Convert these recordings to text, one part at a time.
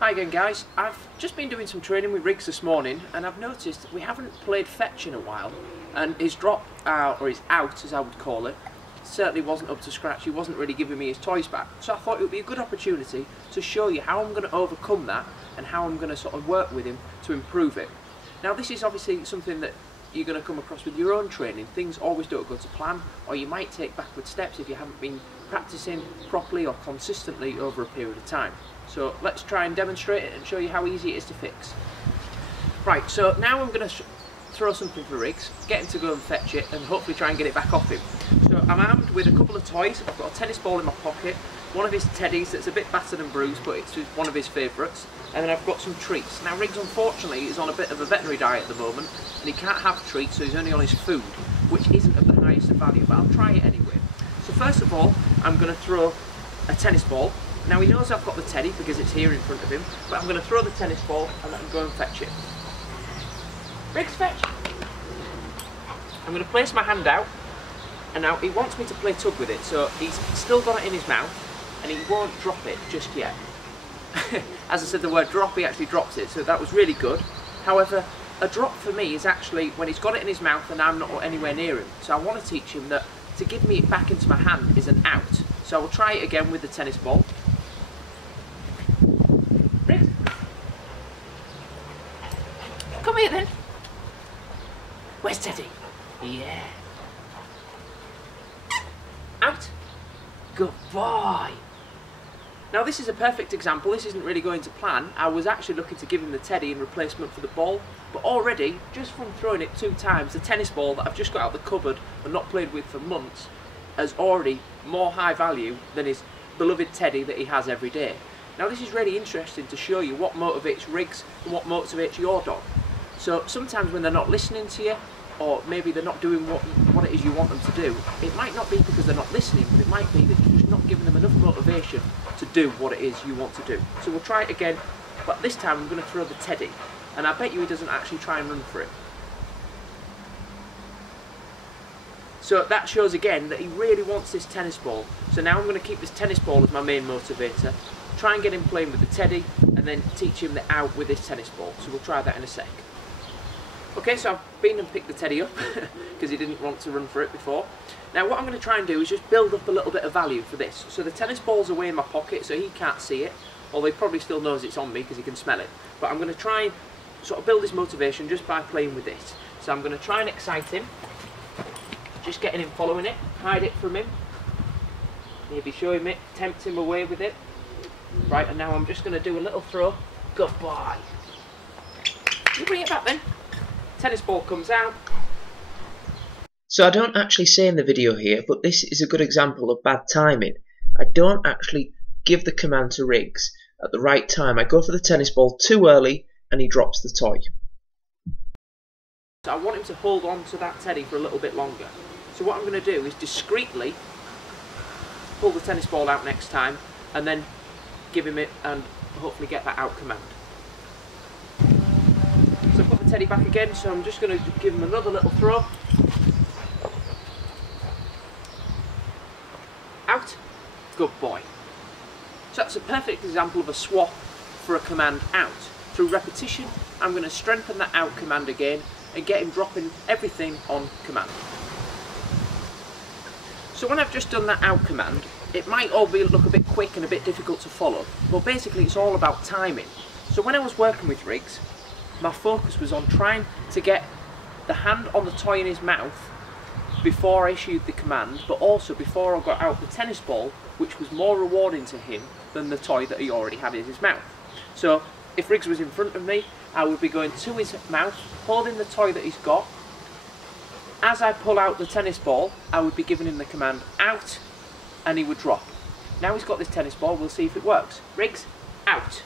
Hi again guys, I've just been doing some training with Riggs this morning and I've noticed we haven't played fetch in a while and his drop, or his out as I would call it, certainly wasn't up to scratch. He wasn't really giving me his toys back, so I thought it would be a good opportunity to show you how I'm going to overcome that and how I'm going to sort of work with him to improve it. Now this is obviously something that you're going to come across with your own training. Things always don't go to plan, or you might take backward steps if you haven't been practicing properly or consistently over a period of time. So let's try and demonstrate it and show you how easy it is to fix. Right, so now I'm going to throw something for Riggs, get him to go and fetch it and hopefully try and get it back off him. So I'm armed with a couple of toys. I've got a tennis ball in my pocket, one of his teddies that's a bit battered and bruised but it's one of his favourites, and then I've got some treats. Now Riggs unfortunately is on a bit of a veterinary diet at the moment and he can't have treats, so he's only on his food, which isn't of the highest of value, but I'll try it anyway. So first of all I'm going to throw a tennis ball. Now he knows I've got the teddy because it's here in front of him, but I'm going to throw the tennis ball and let him go and fetch it. Riggs, fetch! I'm going to place my hand out, and now he wants me to play tug with it, so he's still got it in his mouth and he won't drop it just yet. As I said the word drop, he actually dropped it, so that was really good. However, a drop for me is actually when he's got it in his mouth and I'm not anywhere near him. So I want to teach him that to give me it back into my hand is an out. So I will try it again with the tennis ball. Riggs, come here then. Where's Teddy? Yeah. Out. Good boy. Now this is a perfect example. This isn't really going to plan. I was actually looking to give him the teddy in replacement for the ball, but already, just from throwing it 2 times, the tennis ball that I've just got out of the cupboard and not played with for months has already more high value than his beloved teddy that he has every day. Now this is really interesting to show you what motivates Riggs and what motivates your dog. So sometimes when they're not listening to you, or maybe they're not doing what it is you want them to do, it might not be because they're not listening, but it might be that you're just not giving them enough motivation to do what it is you want to do. So we'll try it again, but this time I'm going to throw the teddy, and I bet you he doesn't actually try and run for it. So that shows again that he really wants this tennis ball. So now I'm going to keep this tennis ball as my main motivator, try and get him playing with the teddy, and then teach him the out with this tennis ball. So we'll try that in a sec. Okay, so I've been and picked the teddy up because he didn't want to run for it before. Now what I'm going to try and do is just build up a little bit of value for this. So the tennis ball's away in my pocket so he can't see it, although he probably still knows it's on me because he can smell it. But I'm going to try and sort of build his motivation just by playing with this. So I'm going to try and excite him, just getting him following it, hide it from him, maybe show him it, tempt him away with it. Right, and now I'm just going to do a little throw. Good boy. You bring it back then. Tennis ball comes out. So I don't actually say in the video here, but this is a good example of bad timing. I don't actually give the command to Riggs at the right time. I go for the tennis ball too early and he drops the toy. So I want him to hold on to that teddy for a little bit longer. So what I'm going to do is discreetly pull the tennis ball out next time and then give him it and hopefully get that out command. So I've got the teddy back again, so I'm just going to give him another little throw. Out. Good boy. So that's a perfect example of a swap for a command out. Through repetition, I'm going to strengthen that out command again and get him dropping everything on command. So when I've just done that out command, it might all look a bit quick and a bit difficult to follow, but basically it's all about timing. So when I was working with Riggs, my focus was on trying to get the hand on the toy in his mouth before I issued the command, but also before I got out the tennis ball, which was more rewarding to him than the toy that he already had in his mouth. So if Riggs was in front of me, I would be going to his mouth, holding the toy that he's got. As I pull out the tennis ball, I would be giving him the command out, and he would drop. Now he's got this tennis ball, we'll see if it works. Riggs, out.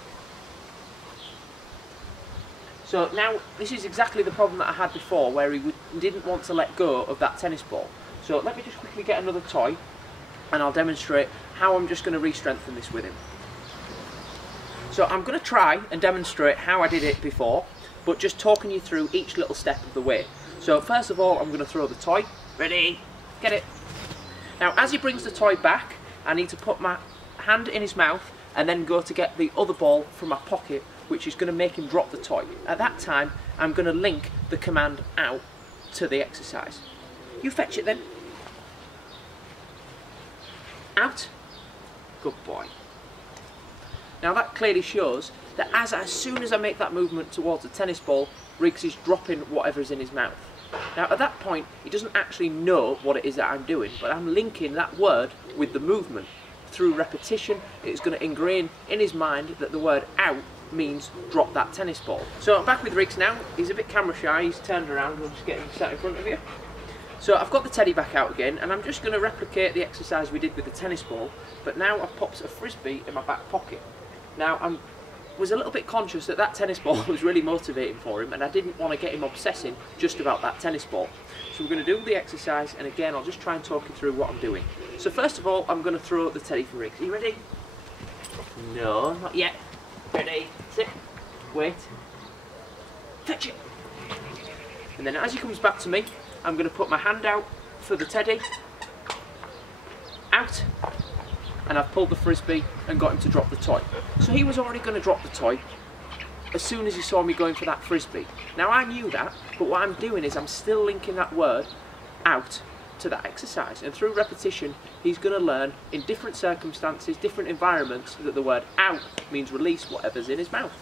So now this is exactly the problem that I had before, where he didn't want to let go of that tennis ball. So let me just quickly get another toy and I'll demonstrate how I'm just going to re-strengthen this with him. So I'm going to try and demonstrate how I did it before, but just talking you through each little step of the way. So first of all I'm going to throw the toy. Ready? Get it. Now as he brings the toy back, I need to put my hand in his mouth and then go to get the other ball from my pocket, which is going to make him drop the toy. At that time, I'm going to link the command out to the exercise. You fetch it then. Out. Good boy. Now that clearly shows that as soon as I make that movement towards the tennis ball, Riggs is dropping whatever's in his mouth. Now at that point, he doesn't actually know what it is that I'm doing, but I'm linking that word with the movement. Through repetition, it's going to ingrain in his mind that the word out means drop that tennis ball. So I'm back with Riggs now. He's a bit camera shy, he's turned around, we'll just get him sat in front of you. So I've got the teddy back out again, and I'm just going to replicate the exercise we did with the tennis ball, but now I've popped a frisbee in my back pocket. Now I was a little bit conscious that that tennis ball was really motivating for him, and I didn't want to get him obsessing just about that tennis ball. So we're going to do the exercise, and again I'll just try and talk you through what I'm doing. So first of all, I'm going to throw the teddy for Riggs. Are you ready? No, not yet. Ready, sit, wait, fetch it. And then as he comes back to me, I'm going to put my hand out for the teddy, out, and I've pulled the frisbee and got him to drop the toy. So he was already going to drop the toy as soon as he saw me going for that frisbee. Now I knew that, but what I'm doing is I'm still linking that word out to that exercise, and through repetition he's going to learn in different circumstances, different environments, that the word out means release whatever's in his mouth.